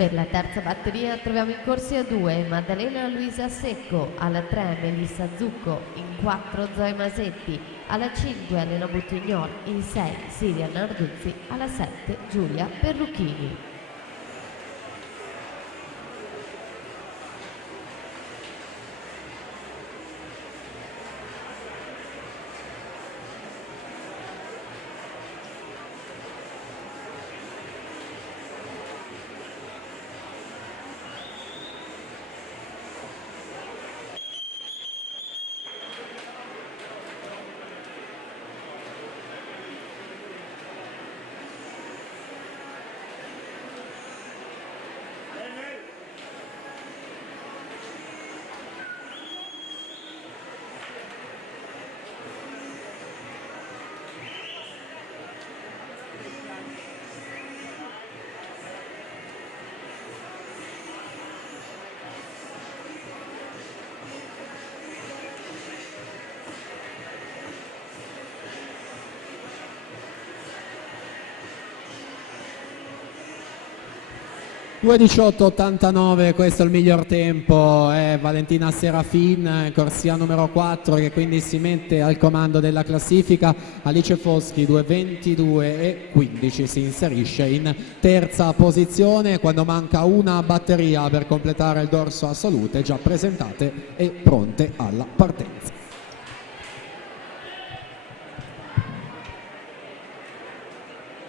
Per la terza batteria troviamo in corsia 2 Maddalena Luisa Secco, alla 3 Melissa Zucco, in 4 Zoe Masetti, alla 5 Elena Buttignol, in 6 Silvia Narduzzi, alla 7 Giulia Perrucchini. (2:18,89), questo è il miglior tempo, è Valentina Serafin, corsia numero 4, che quindi si mette al comando della classifica. Alice Foschi 2:22,15 si inserisce in terza posizione quando manca una batteria per completare il dorso a salute, già presentate e pronte alla partenza.